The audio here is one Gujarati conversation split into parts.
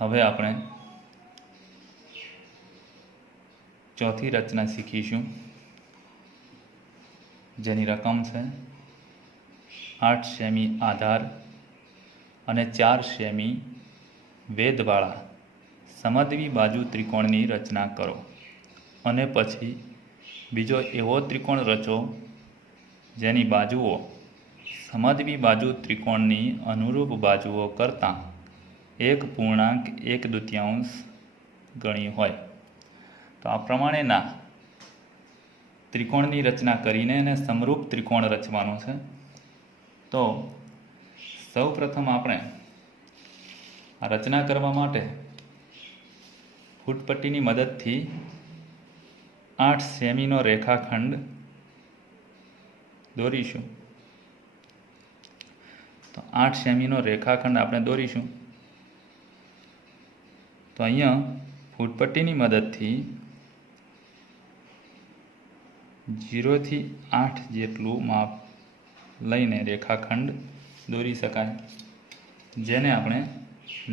હવે આપણે ચોથી રચના શીખીશું, જેની રકમ છે 8 સેમી આધાર અને 4 સેમી વેધવાળા સમદ્વી બાજુ ત્રિકોણની રચના કરો અને પછી બીજો એવો ત્રિકોણ રચો જેની બાજુઓ સમદ્વી બાજુ ત્રિકોણની અનુરૂપ બાજુઓ કરતાં 1.1/2 ગણી હોય. તો આ પ્રમાણેના ત્રિકોણની રચના કરીને એને સમરૂપ ત્રિકોણ રચવાનો છે. તો સૌ પ્રથમ આપણે આ રચના કરવા માટે ફૂટપટ્ટીની મદદથી 8 સેમીનો રેખાખંડ દોરીશું. તો 8 સેમીનો રેખાખંડ આપણે દોરીશું. તો અહીંયા ફૂટપટ્ટીની મદદથી 0 થી 8 જેટલું માપ લઈને રેખાખંડ દોરી શકાય, જેને આપણે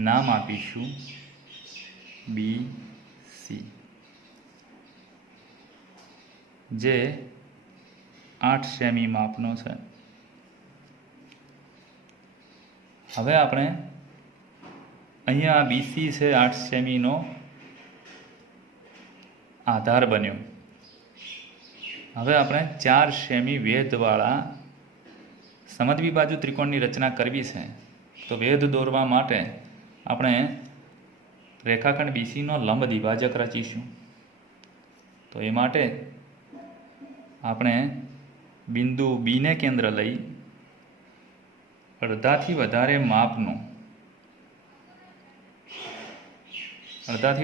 નામ આપીશું BC, જે 8 સેમી માપનો છે. હવે આપણે અહીંયા BC છે 8 સેમીનો આધાર બન્યો. હવે આપણે 4 સેમી વેધવાળા સમદ્વી બાજુ ત્રિકોણની રચના કરવી છે. તો વેધ દોરવા માટે આપણે રેખાખંડ BCનો લંબ દ્વિભાજક રચીશું. તો એ માટે આપણે બિંદુ બીને કેન્દ્ર લઈ અડધાથી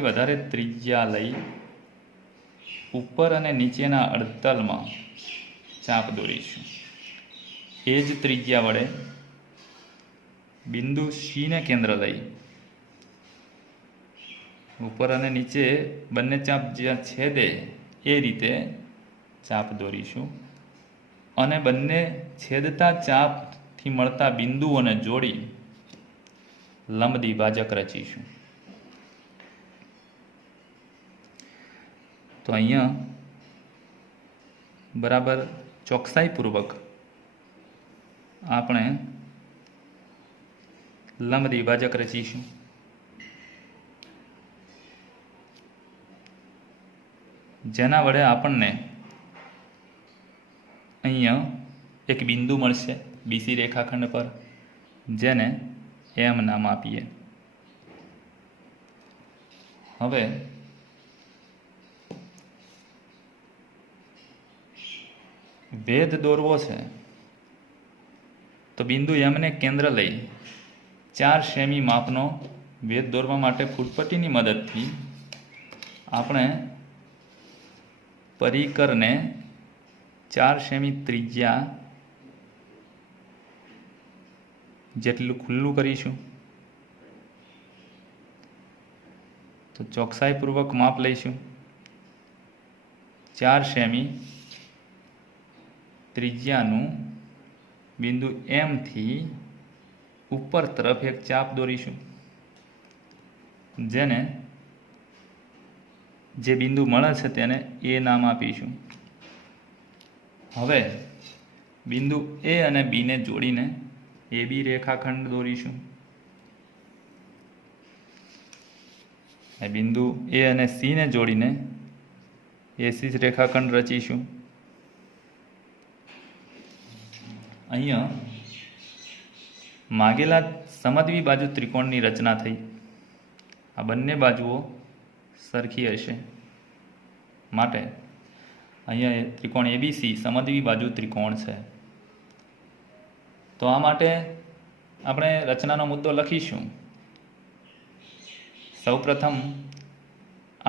વધારે ત્રિજ્યા લઈ ઉપર અને નીચેના અડધતલમાં ચાપ દોરીશું. એ જ ત્રિજ્યા વડે બિંદુ Cને કેન્દ્ર લઈ ઉપર અને નીચે બંને ચાપ જ્યાં છેદે એ રીતે ચાપ દોરીશું અને બંને છેદતા ચાપથી મળતા બિંદુઓને જોડી લંબ દ્વિભાજક રચીશું. તો અહીંયા બરાબર ચોકસાઈપૂર્વક આપણે લંબ દ્વિભાજક રચીશું. જેના વડે આપણને અહીંયા એક બિંદુ મળશે BC રેખાખંડ પર, જેને M નામ આપીએ. હવે વેધ દોરવો છે તો બિંદુ Mને કેન્દ્ર લઈ 4 સેમી માપનો વેધ દોરવા માટે ફૂટપટ્ટીની મદદથી આપણે પરિકરને 4 સેમી ત્રિજ્યા જેટલું ખુલ્લું કરીશું. તો ચોકસાઈપૂર્વક માપ લઈશું. 4 સેમી ત્રિજ્યાનું બિંદુ M થી ઉપર તરફ એક ચાપ દોરીશું, જેને જે બિંદુ મળે છે તેને A નામ આપીશું. હવે બિંદુ A અને B ને જોડીને AB રેખાખંડ દોરીશું. બિંદુ A અને C ને જોડીને AC રેખાખંડ રચીશું. અહીંયા માગેલા સમદ્વી બાજુ ત્રિકોણની રચના થઈ. આ બંને બાજુઓ સરખી હશે માટે અહીંયા ત્રિકોણ ABC સમદ્વી બાજુ ત્રિકોણ છે. તો આ માટે આપણે રચનાનો મુદ્દો લખીશું. સૌપ્રથમ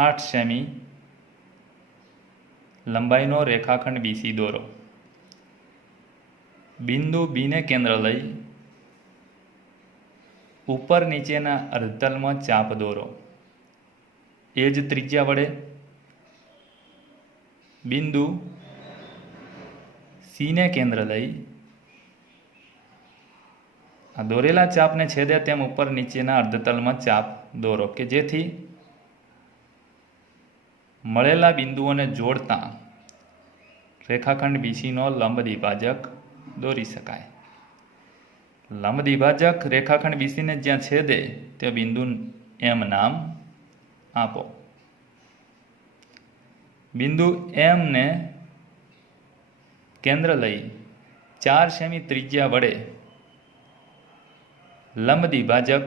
8 સેમી લંબાઈનો રેખાખંડ BC દોરો. બિંદુ Bને કેન્દ્ર લઈ ઉપર નીચેના અર્ધતલમાં ચાપ દોરો. એ જ ત્રિજ્યા વડે બિંદુ Cને કેન્દ્ર લઈ આ દોરેલા ચાપને છેદે તેમ ઉપર નીચેના અર્ધતલમાં ચાપ દોરો કે જેથી મળેલા બિંદુઓને જોડતા રેખાખંડ બીસીનો લંબ દ્વિભાજક દોરી શકાય. લંબ દ્વિભાજક રેખાખંડ બીસીને જ્યાં છેદે તે બિંદુ એમ નામ આપો. બિંદુ એમ ને કેન્દ્ર લઈ 4 સેમી ત્રિજ્યા વડે લંબ દ્વિભાજક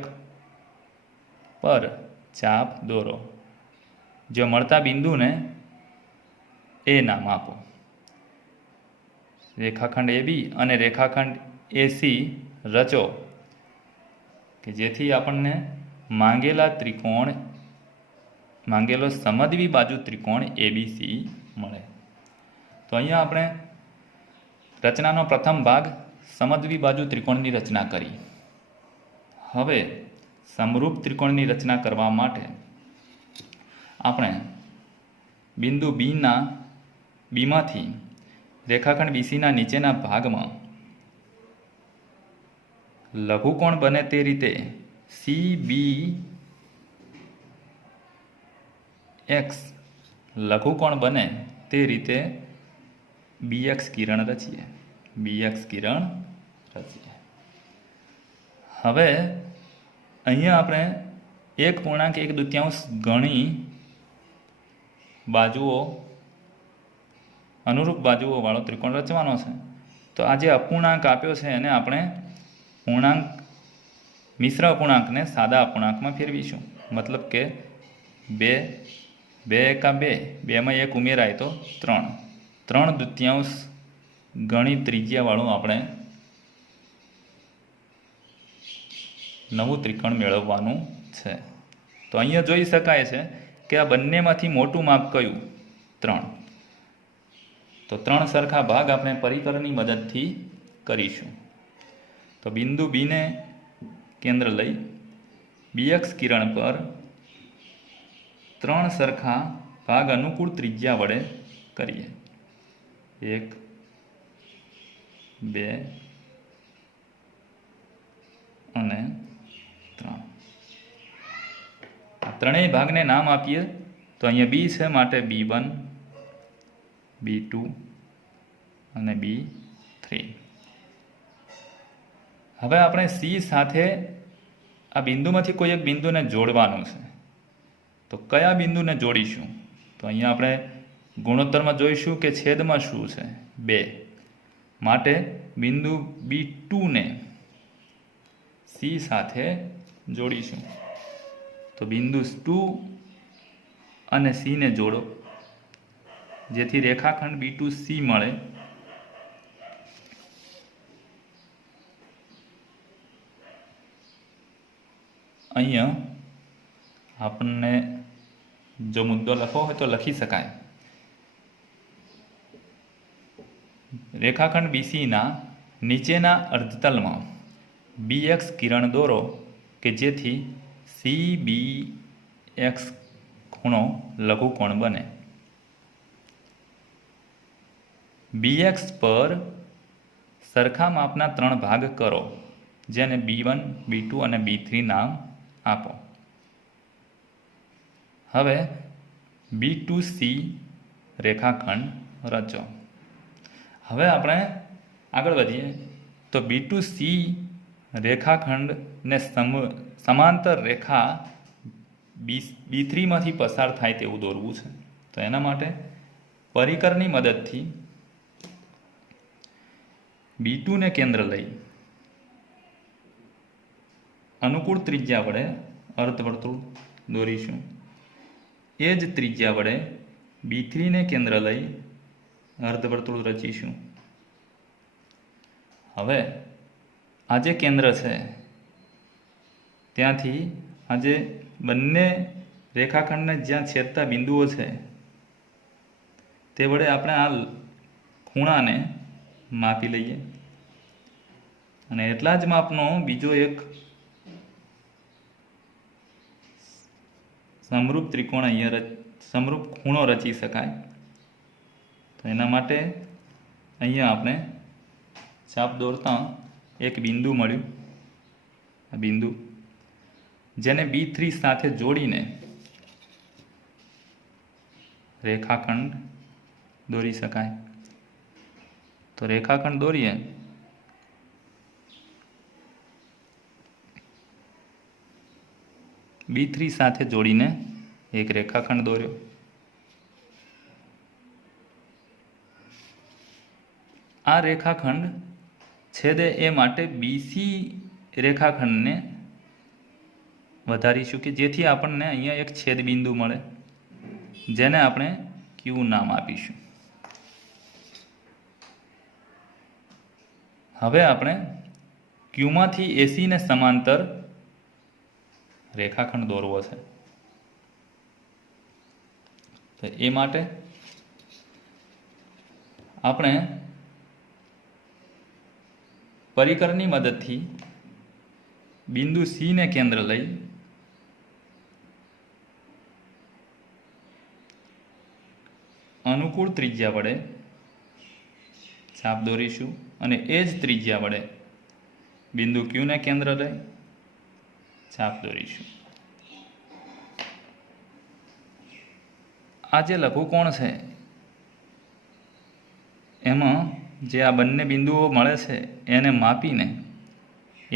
પર ચાપ દોરો. જો મળતા બિંદુને એ નામ આપો. રેખાખંડ એબી અને રેખાખંડ એસી રચો કે જેથી આપણને માંગેલો સમદ્વિ બાજુ ત્રિકોણ એબીસી મળે. તો અહીંયા આપણે રચનાનો પ્રથમ ભાગ સમદ્વિ બાજુ ત્રિકોણની રચના કરી. હવે સમરૂપ ત્રિકોણની રચના કરવા માટે આપણે બિંદુ બીમાંથી રેખાખંડ બીસીના નીચેના ભાગમાં લઘુકોણ બને તે રીતે CBX લઘુકોણ બને તે રીતે BX કિરણ રચીએ. હવે અહીંયા આપણે 1.1/2 ગણી બાજુઓ અનુરૂપ બાજુઓ વાળો ત્રિકોણ રચવાનો છે. તો આ જે અપૂર્ણાંક આપ્યો છે એને આપણે મિશ્ર અપૂર્ણાંકને સાદા અપૂર્ણાંકમાં ફેરવીશું. મતલબ કે 2 એકા 2, 2માં 1 ઉમેરાય તો 3/2 ગણી ત્રિજ્યાવાળું આપણે નવું ત્રિકોણ મેળવવાનું છે. તો અહીંયા જોઈ શકાય છે કે આ બંનેમાંથી મોટું માપ કયું? 3. તો 3 સરખા ભાગ આપણે પરિકરની મદદથી કરીશું. તો બિંદુ બીને કેન્દ્ર લઈ BX કિરણ પર 3 સરખા ભાગ અનુકૂળ ત્રિજ્યા વડે કરીએ. 1, 2 અને 3. આ ત્રણેય ભાગને નામ આપીએ. તો અહીંયા બી છે માટે B1, B2 અને B3. હવે આપણે C સાથે આ બિંદુમાંથી કોઈ એક બિંદુને જોડવાનું છે. તો કયા બિંદુને જોડીશું? તો અહીંયા આપણે ગુણોત્તરમાં જોઈશું કે છેદમાં શું છે? 2. માટે બિંદુ B2 ને C સાથે જોડીશું. તો બિંદુ 2 અને C ને જોડો જેથી રેખાખંડ B2C મળે. અહીંયા આપણને જો મુદ્દો લખવો હોય તો લખી શકાય. રેખાખંડ BCના નીચેના અર્ધતલમાં BX કિરણ દોરો કે જેથી CBX ખૂણો લઘુકોણ બને. BX પર સરખા માપના 3 ભાગ કરો જેને B1, B2 અને B3 નામ આપો. હવે B2C રેખાખંડ રચો. હવે આપણે આગળ વધીએ. તો B2C રેખાખંડને સમાંતર રેખા B3માંથી પસાર થાય તેવું દોરવું છે. તો એના માટે પરિકરની મદદથી B2 ને કેન્દ્ર લઈ અનુકૂળ ત્રિજ્યા વડે અર્ધવર્તુળ દોરીશું. એ જ ત્રિજ્યા વડે B3 ને કેન્દ્ર લઈ અર્ધવર્તુળ રચીશું. હવે આ જે કેન્દ્ર છે ત્યાંથી આ જે બંને રેખાખંડને જ્યાં છેદતા બિંદુઓ છે તે વડે આપણે આ ખૂણાને માપી લઈએ. અને એટલા જ માપનો બીજો એક સમરૂપ ત્રિકોણ અહીંયા સમરૂપ ખૂણો રચી શકાય. તો એના માટે અહીંયા આપણે ચાપ દોરતા એક બિંદુ મળ્યું. આ બિંદુ જેને B3 સાથે જોડીને રેખાખંડ દોરી શકાય. તો રેખાખંડ દોરીએ. B3 સાથે જોડીને એક રેખાખંડ દોર્યો. આ રેખાખંડ છેદે એ માટે BC રેખાખંડને વધારીશું કે જેથી આપણને અહીંયા એક છેદ બિંદુ મળે, જેને આપણે Q નામ આપીશું. હવે આપણે Q માંથી AC ને સમાંતર રેખાખંડ દોરવો છે. તો એ માટે આપણે પરિકરની મદદથી બિંદુ C ને કેન્દ્ર લઈ અનુકૂળ ત્રિજ્યા વડે ચાપ દોરીશું અને એ જ ત્રિજ્યા વડે બિંદુ Q ને કેન્દ્ર લઈ ચાપ દોરીશું. આ જે લઘુકોણ છે એમાં જે આ બંને બિંદુઓ મળે છે એને માપીને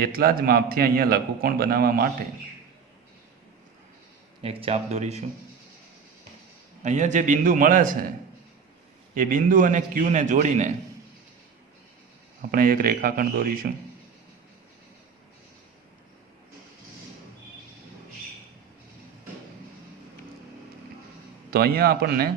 એટલા જ માપથી અહીંયા લઘુકોણ બનાવવા માટે એક ચાપ દોરીશું. અહીંયા જે બિંદુ મળે છે એ બિંદુ અને Q ને જોડીને આપણે એક રેખાખંડ દોરીશું. તો અહીંયા આપણને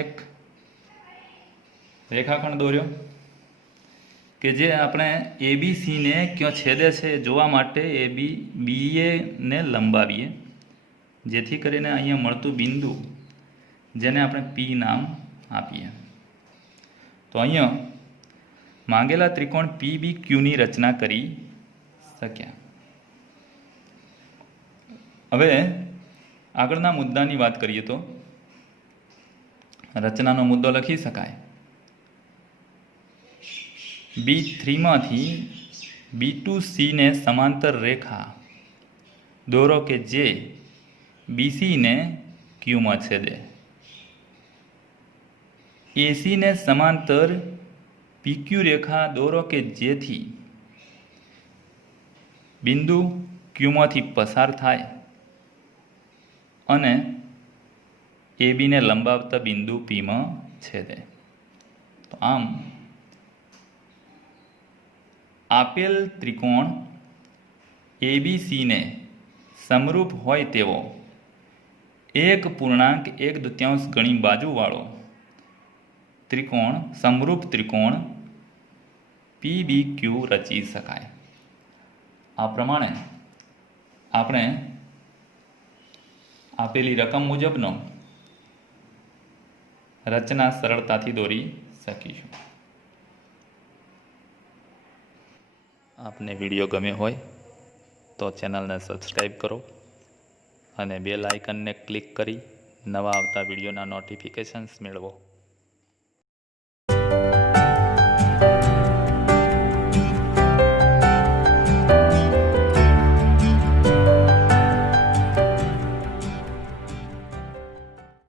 એક રેખાખંડ દોર્યો કે જે આપણે ABC ને ક્યાં છેદે છે જોવા માટે BA ને લંબાવીએ, જેથી કરીને અહીંયા મળતું બિંદુ જેને આપણે P નામ આપીએ. તો અહીંયા માંગેલા ત્રિકોણ PBQ ની રચના કરી શક્યા. હવે આગળના મુદ્દાની વાત કરીએ તો રચનાનો મુદ્દો લખી શકાય. B3 માંથી B2C ને સમાંતર રેખા દોરો કે જે BC ને Q માં છેદે. AC ને સમાંતર PQ રેખા દોરો કે જેથી બિંદુ Q માંથી પસાર થાય અને AB ને લંબાવતા બિંદુ P માં છેદે. તો આમ આપેલ ત્રિકોણ ABC ને સમરૂપ હોય તેવો 1.1 ગણી બાજુવાળો ત્રિકોણ સમરૂપ ત્રિકોણ PBQ રચી શકાય. આ પ્રમાણે આપણે આપેલી રકમ મુજબનો રચના સરળતાથી દોરી શકીશું. આપને વિડીયો ગમ્યો હોય તો ચેનલને સબસ્ક્રાઈબ કરો અને બેલ આઇકનને ક્લિક કરી નવા આવતા વિડીયોના નોટિફિકેશન્સ મેળવો.